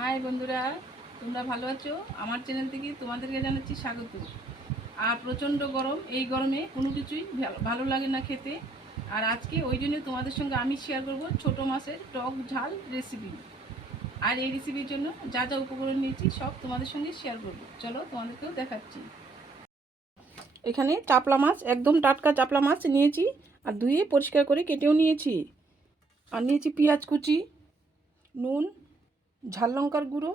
High বন্ধুরা, তোমরা ভালো আছো? আমার চ্যানেল থেকে তোমাদেরকে জানাচ্ছি স্বাগত। আর প্রচণ্ড গরম, এই গরমে কোনো কিছুই ভালো লাগে না খেতে। আর আজকে ওই জন্য তোমাদের সঙ্গে আমি শেয়ার করব ছোটো মাছের টক ঝাল রেসিপি। আর এই রেসিপির জন্য যা যা উপকরণ নিয়েছি সব তোমাদের সঙ্গে শেয়ার করব। চলো তোমাদেরকেও দেখাচ্ছি। এখানে চাপলা মাছ, একদম টাটকা চাপলা মাছ নিয়েছি, আর ধুয়ে পরিষ্কার করে কেটেও নিয়েছি। আর নিয়েছি পেঁয়াজ কুচি, নুন, ঝাল লঙ্কার গুঁড়ো,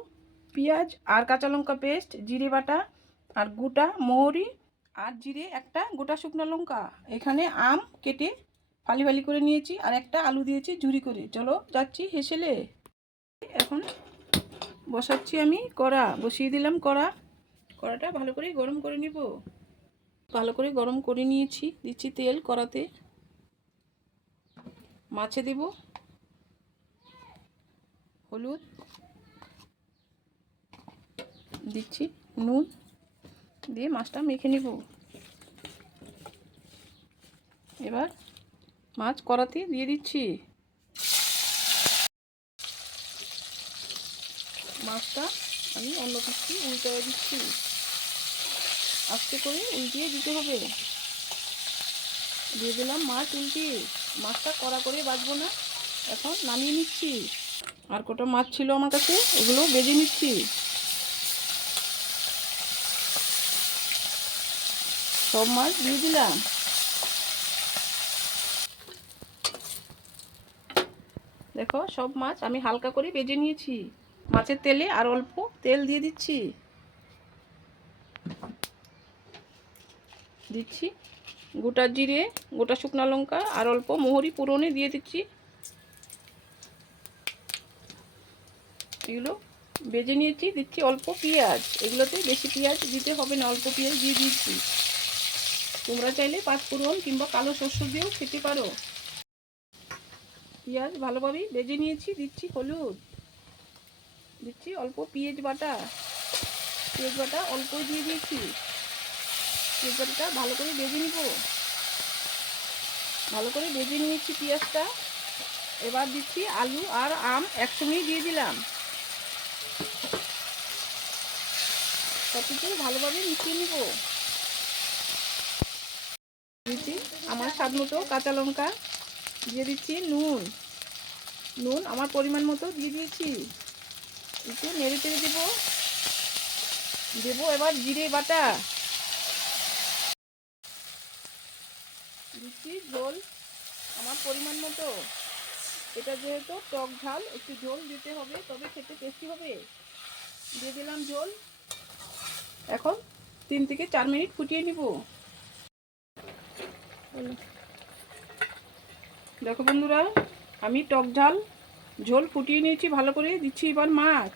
পেঁয়াজ আর কাঁচা লঙ্কা পেস্ট, জিরে বাটা আর গোটা মৌরি আর জিরে, একটা গোটা শুকনো লঙ্কা। এখানে আম কেটে ফালি ফালি করে নিয়েছি, আর একটা আলু দিয়েছি ঝুরি করে। চলো যাচ্ছি হেসেলে। এখন বসাচ্ছি আমি কড়া, বসিয়ে দিলাম কড়াটা ভালো করে গরম করে নিব। ভালো করে গরম করে নিয়েছি, দিচ্ছি তেল কড়াতে। মাছে দেব হলুদ, দিচ্ছি নুন, দিয়ে মাছটা মেখে নেব। এবার মাছ কড়াতে দিয়ে দিচ্ছি। মাছটা আমি অন্য কিছু উল্টে দিচ্ছি, আস্তে করে উল্টিয়ে দিতে হবে। দিয়ে দিলাম মাছ উল্টিয়ে। মাছটা কড়া করে বাজবো না, এখন নামিয়ে নিচ্ছি। আর কটা মাছ ছিল আমার কাছে, এগুলো ভেজে নিচ্ছি। সব মাছ দিয়ে দিলাম। দেখো, সব মাছ আমি হালকা করে ভেজে নিয়েছি। মাছের তেলে আর অল্প তেল দিয়ে দিচ্ছি। দিচ্ছি গোটা জিরে, গোটা শুকনো লঙ্কা আর অল্প মোহরি পুরনে দিয়ে দিচ্ছি। এগুলো ভেজে নিয়েছি। দিচ্ছি অল্প পেঁয়াজ, এগুলোতে বেশি পেঁয়াজ দিতে হবে না, অল্প পেঁয়াজ দিয়ে দিচ্ছি। তোমরা চাইলে পাঁচফোড়ন কিংবা কালো সরষে দিয়েও খেতে পারো। পেঁয়াজ ভালোভাবে ভেজে নিয়েছি। দিচ্ছি হলুদ, দিচ্ছি অল্প পেঁয়াজ বাটা অল্প দিয়ে দিয়েছি। পেঁয়াজ বাটাটা ভালো করে ভেজে নিব। ভালো করে ভেজে নিয়েছি পেঁয়াজটা। এবার দিচ্ছি আলু আর আম একসঙ্গেই দিয়ে দিলাম। সব কিছু ভালোভাবে মিশিয়ে নিব। দিচ্ছি আমার স্বাদ মতো কাঁচা লঙ্কা, দিয়ে দিচ্ছি নুন আমার পরিমাণ মতো দিয়ে দিয়েছি। একটু নেড়ে চেড়ে দেবো এবার জিরে বাটা। দিচ্ছি ঝোল আমার পরিমাণ মতো। এটা যেহেতু টক ঝাল, একটু ঝোল দিতে হবে, তবে খেতে টেস্টি হবে। দিয়ে দিলাম ঝোল। এখন 3 থেকে 4 মিনিট ফুটিয়ে নিব। দেখো বন্ধুরা, আমি টক ঝোল ফুটিয়ে নিয়েছি ভালো করে। দিচ্ছি এবার মাছ।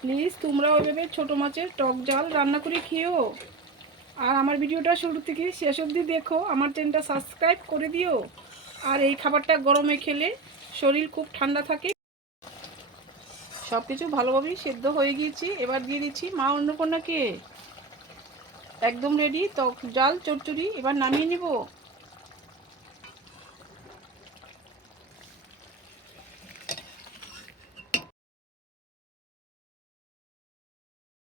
প্লিজ তোমরা ওইভাবে ছোটো মাছের টক ঝাল রান্না করে খেও। আর আমার ভিডিওটা শুরু থেকে শেষ অবধি দেখো। আমার চ্যানেলটা সাবস্ক্রাইব করে দিও। আর এই খাবারটা গরমে খেলে শরীর খুব ঠান্ডা থাকে। সব কিছু ভালোভাবেই সেদ্ধ হয়ে গিয়েছে। এবার দিয়ে দিচ্ছি মা অন্নপূর্ণাকে। একদম রেডি টক ঝাল চচ্চড়ি। এবার নামিয়ে নিব।